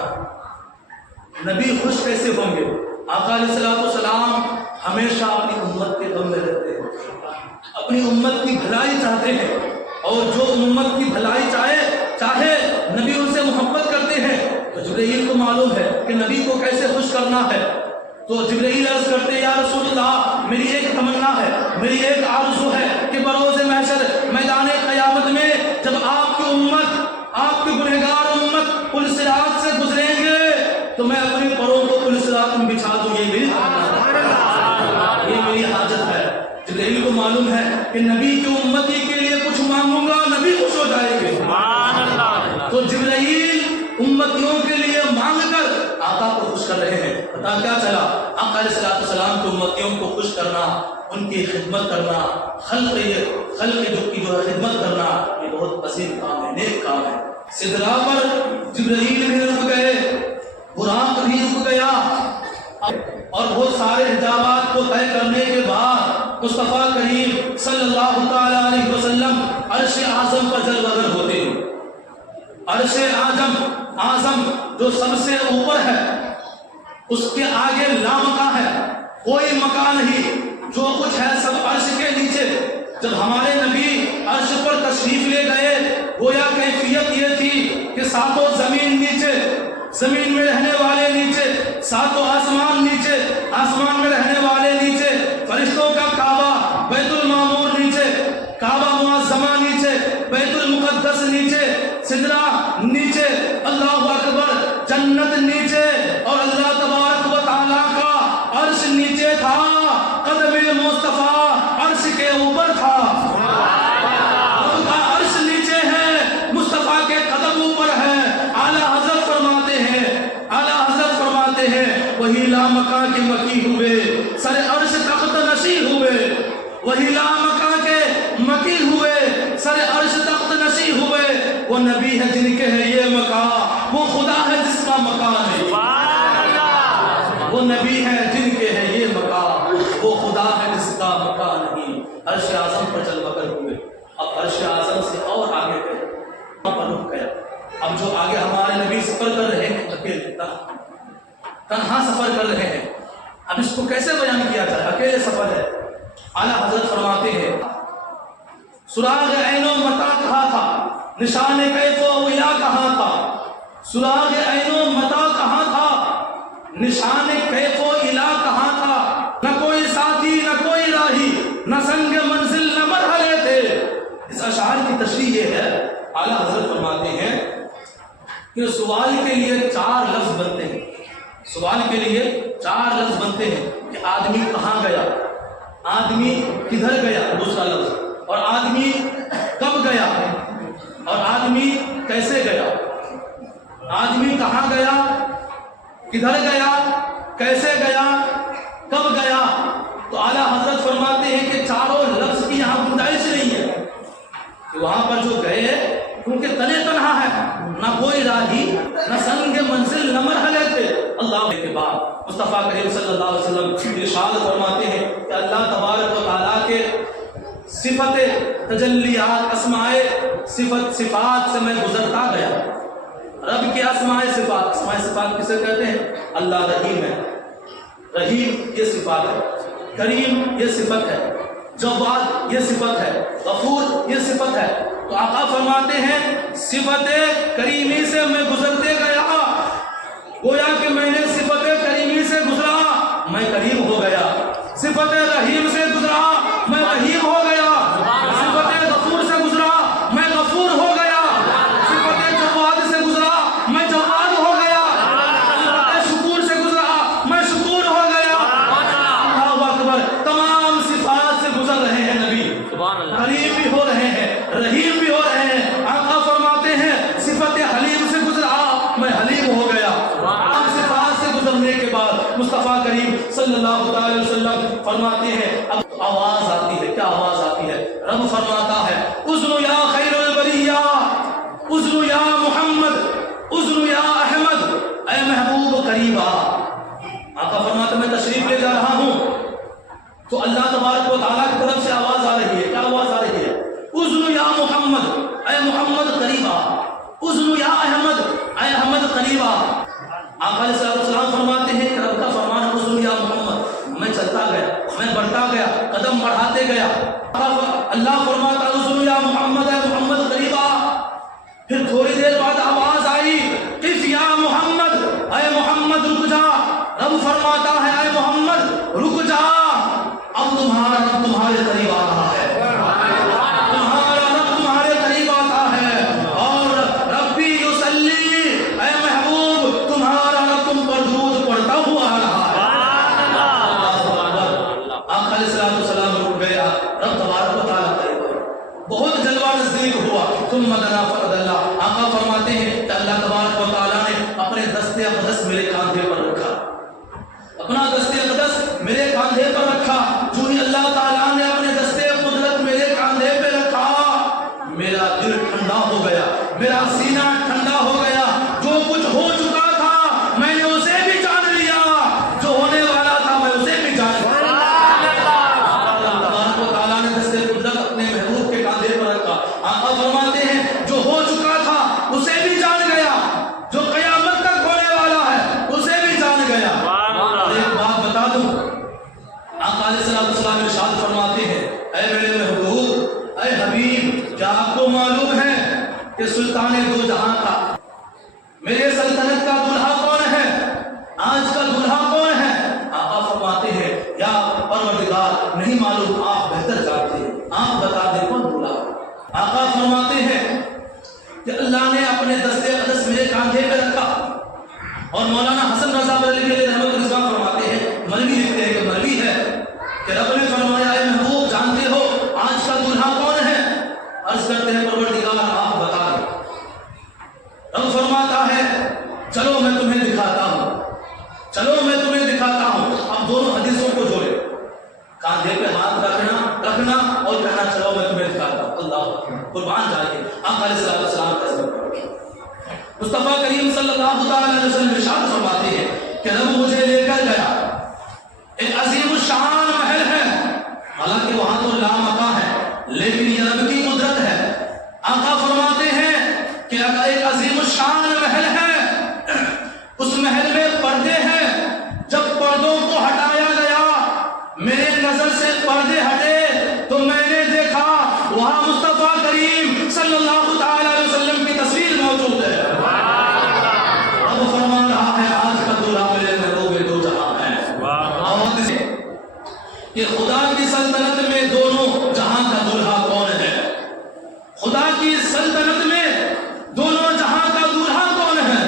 نبی خوش کیسے ہوں گے۔ آقا علیہ الصلوۃ والسلام ہمیشہ اپنی امت کے غم میں رہتے ہیں، اپنی امت کی بھلائی چاہتے ہیں، اور جو امت کی بھلائی چاہے نبی ان سے محبت کرتے ہیں۔ تو جبرائیل کو معلوم ہے کہ نبی کو کیسے خوش کرنا ہے، تو جبرائیل عرض کرتے ہیں یا رسول اللہ میری ایک تمنا ہے، میری ایک آرزو ہے کہ بروز محشر میدان قیامت میں جب آپ کی امت، آپ کی گنہگار امت پل صراط سے گزریں گے تو میں اپنے پروں کو پل صراط میں بچھا دوں، یہ میری تمنا ہے، یہ میری حاجت ہے۔ جبرائیل کو معلوم ہے کہ نبی کی امتی کے لیے کچھ مانگوں گا نبی خوش ہو جائیں گے، تو جبرائیل امتیوں کے لیے مانگ کر آقا کو خوش کر رہے ہیں۔ پتہ کیا چلا؟ آقا علیہ الصلوۃ والسلام کی امتیوں کو خوش کرنا، ان کی خدمت کرنا، خلق کی جو خدمت کرنا، یہ بہت عظیم کام ہے، نیک کام ہے۔ سدرا پر جبرائیل بھی رک گئے، براق بھی رک گیا، اور بہت سارے حجابات کو طے کرنے کے بعد مصطفیٰ کریم صلی اللہ تعالی علیہ وسلم عرش اعظم پر جلوگر ہوتے ہیں۔ عرش اعظم جو سب سے اوپر ہے، اس کے آگے لامکاں ہے، کوئی مکان نہیں، جو کچھ ہے سب عرش کے نیچے۔ جب ہمارے نبی عرش پر تشریف لے گئے، گویا کیفیت یہ تھی کہ ساتوں زمین نیچے، زمین میں رہنے والے نیچے، ساتوں آسمان نیچے، آسمان میں رہنے والے نیچے، فرشتوں کا کعبہ بیت المعمور نیچے، کعبہ معظمہ نیچے، بیت المقدس نیچے، سدرا نیچے، اللہ اکبر، جنت نیچے، اور اللہ تبارک و تعالیٰ کا عرش نیچے تھا، قدم مصطفیٰ عرش کے اوپر تھا۔ رب کا عرش نیچے ہے، مصطفیٰ کے قدم اوپر ہے۔ اعلیٰ حضرت فرماتے ہیں وہی لامکاں کے مکی ہوئے، سر عرش تخت نشین ہوئے، وہی لامکاں کے مکی ہوئے، سر عرش تخت نشین ہوئے۔ وہ نبی ہے جن کے ہے یہ مقام، وہ خدا ہے جس کا مکان ہے۔ وہ نبی ہے جن کے ہے یہ مقام، وہ خدا ہے جس کا مکان نہیں۔ عرش اعظم پر جلوگر ہوئے، اب عرش اعظم سے اور آگے گئے، وہاں پر رک گیا۔ اب جو آگے ہمارے نبی سفر کر رہے ہیں، اکیلے تنہا سفر کر رہے ہیں، اب اس کو کیسے بیان کیا جائے؟ اکیلے سفر ہے۔ اعلیٰ حضرت فرماتے ہیں سراغ عین و متا کہاں تھا، نشان کیف و ویا کہاں تھا، سراغ عین و متا کہاں تھا، نشان کیف و الا کہاں تھا، نہ کوئی ساتھی نہ کوئی راہی، نہ سنگ منزل نہ مرحلے تھے۔ اس اشعار کی تشریح یہ ہے، اعلیٰ حضرت فرماتے ہیں کہ سوال کے لیے 4 لفظ بنتے ہیں، سوال کے لیے 4 لفظ بنتے ہیں کہ آدمی کہاں گیا، آدمی کدھر گیا، دوسرا لفظ، اور آدمی کب گیا، اور آدمی کیسے گیا۔ آدمی کہاں گیا، کدھر گیا، کیسے گیا، کب گیا۔ تو اعلیٰ حضرت فرماتے ہیں کہ چاروں لفظ کی یہاں گنجائش نہیں ہے کہ وہاں پر جو گئے کیونکہ تنے تنہا ہے، نہ کوئی راہی نہ سنگ منزل نہ مرحلے تھے۔ اللہ کے بعد مصطفیٰ کریم صلی اللہ علیہ وسلم ارشاد فرماتے ہیں کہ اللہ تبارک و تعالیٰ کے صفت تجلیات، اسماء صفات سے میں گزرتا گیا۔ رب کی اسماء صفات کسے کہتے ہیں؟ اللہ رحیم ہے، رحیم یہ صفات ہے، کریم یہ صفت ہے، جواد یہ صفت ہے، غفور یہ صفت ہے۔ تو آقا فرماتے ہیں صفت کریمی سے میں گزرتے گیا، گویا کہ میں نے صفت کریمی سے گزرا میں کریم ہو گیا، صفت رحیم سے گزرا میں رحیم ہو گیا، صفت غفور سے گزرا میں غفور ہو گیا، صفت جواد سے گزرا میں جواد ہو گیا، صفت شکور سے گزرا میں شکور ہو گیا۔ اللہ اکبر، تمام صفات سے گزر رہے ہیں نبی، کریم بھی ہو رہے ہیں، رحیم بھی ہو رہے ہیں۔ آقا فرماتے ہیں صفت حلیم سے گزرا میں حلیم ہو گیا۔ اب صفات سے گزرنے کے بعد مصطفیٰ کریم صلی اللہ تعالی وسلم فرماتے ہیں اب آواز آتی ہے، کیا آواز آتی ہے؟ رب فرماتا ہے اذن یا خیر البریہ، اذن یا محمد، اذن یا احمد، اے محبوب قریب آ۔ آقا فرماتے میں تشریف لے جا رہا ہوں تو اللہ تبارک و تعالیٰ کی طرف سے آواز آ رہی ہے، کیا آواز آ رہی ہے؟ اذن یا احمد، اے احمد قریب آ۔ آقا علیہ الصلوۃ والسلام فرماتے ہیں کہ رب کا فرمان ہے اذن یا محمد، میں چلتا گیا، میں بڑھتا گیا، قدم بڑھاتے گیا، اللہ فرماتا اذن یا محمد، اے محمد قریب آ۔ پھر تھوڑی دیر بعد آواز آئی قف یا محمد، اے محمد رک جا۔ رب فرماتا ہے اے محمد رک جا، اب تمہارا رب تمہارے قریب آ رہا ہے، تمہارا رب تمہارے قریب آتا ہے، اور ربی یصلی، اے محبوب تمہارا رب تم پر درود پڑھتا ہوا آ رہا ہے۔ آقا علیہ الصلوۃ والسلام رک گیا، رب تبارک و تعالیٰ قریب آیا، بہت جلوہ نزدیک ہوا، ثم دنا فرد اللہ۔ آقا فرماتے ہیں کہ اللہ تبارک و تعالیٰ نے اپنے دست اقدس میرے کاندھے پر رکھا، اپنا دست اقدس میرے کاندھے پر رکھا۔ جو ہی اللہ تعالیٰ نے اپنے دست قدرت میرے کاندھے پہ رکھا، میرا دل ٹھنڈا ہو گیا، میرا سینہ ٹھنڈا ہو گیا۔ جو کچھ ہو چکا تھا میں نے اسے بھی جان لیا، جو ہونے والا تھا میں اسے بھی جان لیا۔ اللہ تبارک و تعالیٰ نے دست قدرت اپنے محبوب کے کاندھے پر رکھا۔ آقا فرماتے ہیں جو ہو چکا تھا اسے بھی جان گیا، جو قیامت تک ہونے والا ہے اسے بھی جان گیا۔ اور ایک بات بتا دوں، آقا علیہ الصلوۃ والسلام ارشاد فرماتے ہیں اے میرے محبوب، اے حبیب، کیا آپ کو معلوم ہے کہ سلطان دو جہاں کا، میرے سلطنت کا دلہا کون ہے؟ آج کا دلہا کون ہے؟ آقا فرماتے ہیں یا پروردگار نہیں معلوم، آپ بہتر جانتے ہیں، آپ بتا دیں کون دلہا۔ آقا فرماتے ہیں کہ اللہ نے اپنے دست اقدس میرے کاندھے پہ رکھا، اور مولانا حسن رضا بریلوی علیہ رحمۃ اللہ فرماتے ہیں، مولوی لکھتے ہیں کہ مولوی ہے کہ رب نے فرمایا اے محبوب جانتے ہو آج کا دلہا کون ہے؟ عرض کرتے ہیں پروردگار آپ بتا دیں۔ رب فرماتا ہے چلو میں تمہیں دکھاتا ہوں، چلو میں تمہیں دکھاتا ہوں۔ اب دونوں حدیثوں کو جوڑے، کاندھے پہ ہاتھ رکھنا اور کہنا چلو میں تمہیں دکھاتا ہوں۔ اللہ قربان جائیے، آقا علیہ الصلوۃ والسلام کا ذکر کرو۔ مصطفیٰ کریم صلی اللہ علیہ وسلم ارشاد فرماتے ہیں کہ رب مجھے لے کر گیا، ایک عظیم الشان محل ہے، حالانکہ وہاں تو لامکاں ہے لیکن یہ رب کی قدرت ہے۔ آقا فرماتے ہیں کہ ایک عظیم الشان محل ہے، اس محل میں پردے ہیں، جب پردوں کو ہٹایا گیا، میرے نظر سے پردے ہٹے تو میں نے دیکھا وہاں مصطفیٰ کریم صلی اللہ علیہ وسلم کی تصویر موجود ہے۔ اب فرما رہا ہے آج کا دلہا میرے محبوب دو جہاں ہے، کہ خدا کی سلطنت میں دونوں جہاں کا دلہا کون ہے؟ خدا کی سلطنت میں دونوں جہاں کا دلہا کون ہے؟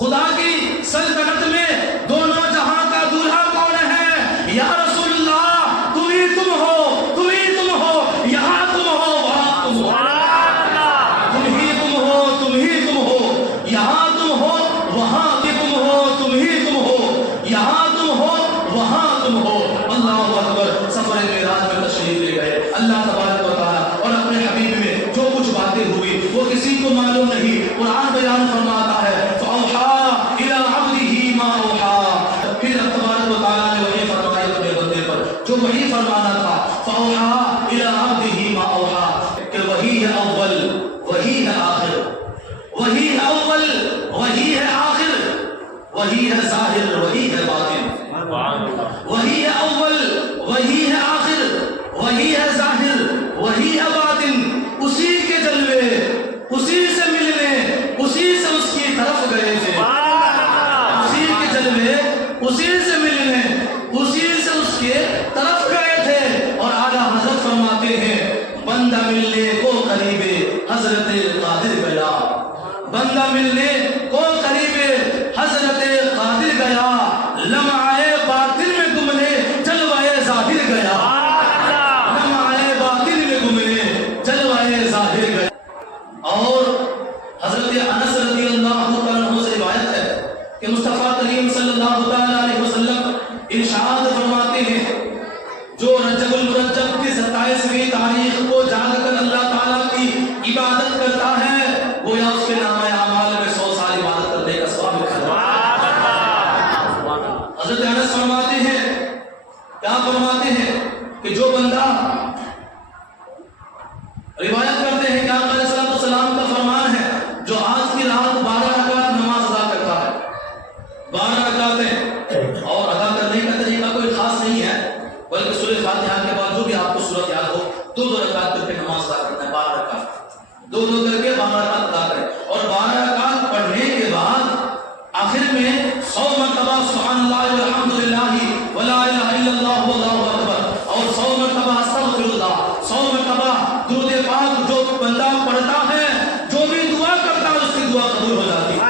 خدا کی سلطنت میں دونوں جہاں کا دلہا کون ہے؟ یا رسول اللہ تم ہی تم ہو، تم ہی تم ہو، یہاں تم ہو وہاں تم ہو، تم ہی تم ہو، تم ہی تم ہو، یہاں تم ہو وہاں تم ہو، تم ہی تم ہو، یہاں تم ہو وہاں تم ہو۔ اللہ اکبر، سفر معراج میں تشریف لے گئے اللہ تبارک و تعالیٰ، اور اپنے حبیب میں جو کچھ باتیں ہوئی وہ کسی کو معلوم نہیں۔ قرآن بیان فرماتا ہے فَأَوْحَىٰ إِلَىٰ عَبْدِهِ مَا أَوْحَىٰ، پھر تبارک و تعالیٰ نے وحی فرمائی اپنے بندے پر جو وحی فرمانا تھا۔ فَأَوْحَىٰ إِلَىٰ عَبْدِهِ مَا أَوْحَىٰ، کہ وحی ہے اول، وحی ہے آخر، وحی ہے اول، وحی ہے آخر، وحی ہے ظاہر، وحی ہے باطن، وحی ہے اول، وحی ہے آخر، وحی ہے ظاہر، وحی ہے باطن۔ اسی کے جلوے، اسی سے ملنے، اسی سے اس کی طرف گئے تھے، اسی کے جلوے، اسی سے ملنے، اسی سے اس کے طرف گئے تھے۔ اور اعلیٰ حضرت فرماتے ہیں بندہ ملنے کو قریب حضرت قادر گیا، بندہ ملنے کو قریب حضرت قادر گیا، لمعے باطن میں گمنے جلوائے ظاہر گیا، لمعے باطن میں گمنے جلوائے ظاہر گیا۔ اور حضرت انس رضی اللہ عنہ سے روایت ہے کہ مصطفیٰ کریم صلی اللہ علیہ وسلم ارشاد فرماتے ہیں جو رجب المرجب کی 27ویں تاریخ کو جاگ کر اللہ تعالیٰ کی عبادت کرتا ہے گویا اس کے نام اعمال میں 100 سال عبادت کرنے کا ثواب لکھا جاتا ہے۔ حضرت انس فرماتے ہیں، کیا فرماتے ہیں کہ جو بندہ روایت کرتے ہیں کہ آقا علیہ السلام کا فرمان ہے سبحان اللہ والحمدللہ ولا الہ الا اللہ واللہ اکبر، اور 100 مرتبہ استغفر اللہ، 100 مرتبہ درود پاک جو بندہ پڑھتا ہے، جو بھی دعا کرتا ہے اس کی دعا قبول ہو جاتی ہے۔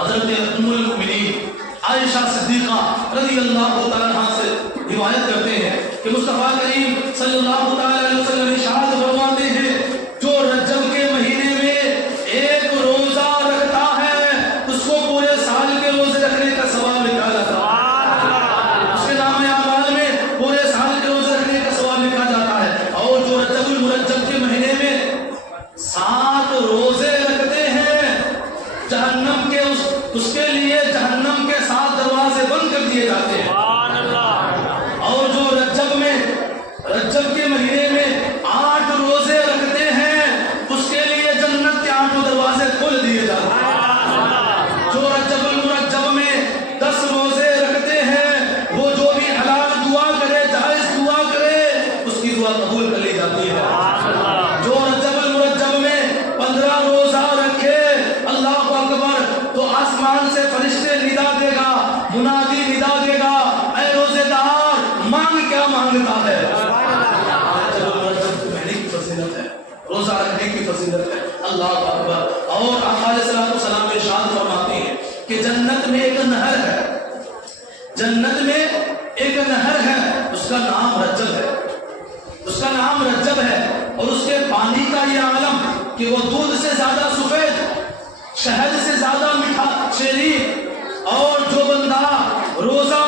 حضرت ام المؤمنین عائشہ صدیقہ رضی اللہ تعالیٰ عنہ سے روایت کرتے ہیں کہ مصطفیٰ کریم صلی اللہ تعالیٰ علیہ وسلم ارشاد فرماتے ہیں جو رجب کے مہینے میں ایک روزہ رکھتا ہے اس کو پورے سال کے روزے رکھنے کا ثواب لکھا جاتا ہے، اس کے نام اعمال میں پورے سال کے روزے رکھنے کا ثواب لکھا جاتا ہے۔ اور جو رجب المرجب کے مہینے میں 7 روزے رکھتے ہیں جہنم کے اس کے لیے جہنم کے 7 دروازے بند کر دیے جاتے ہیں۔ اور جو رجب کے مہینے میں 8 روزے رکھتے ہیں اس کے لیے جنت کے 8 دروازے کھول دیے جاتے ہیں۔ جو رجب المرجب میں 10 روزے رکھتے ہیں وہ جو بھی حلال دعا کرے جائز دعا کرے اس کی دعا قبول کر لی جاتی ہے۔ جو رجب المرجب میں 15 روزہ رکھے اللہ اکبر تو آسمان سے فرشتے ندا دے گا، منادی ندا دے گا، اے روزے دار مانگ کیا مانگتا ہے۔ روزہ رکھنے کی فضیلت ہے، اللہ اکبر۔ اور آقا علیہ الصلوۃ والسلام ارشاد فرماتے ہیں کہ جنت میں ایک نہر ہے، جنت میں ایک نہر ہے، اس کا نام رجب ہے، اس کا نام رجب ہے۔ اور اس کے پانی کا یہ عالم کہ وہ دودھ سے زیادہ سفید، شہد سے زیادہ میٹھا شیرین، اور جو بندہ روزہ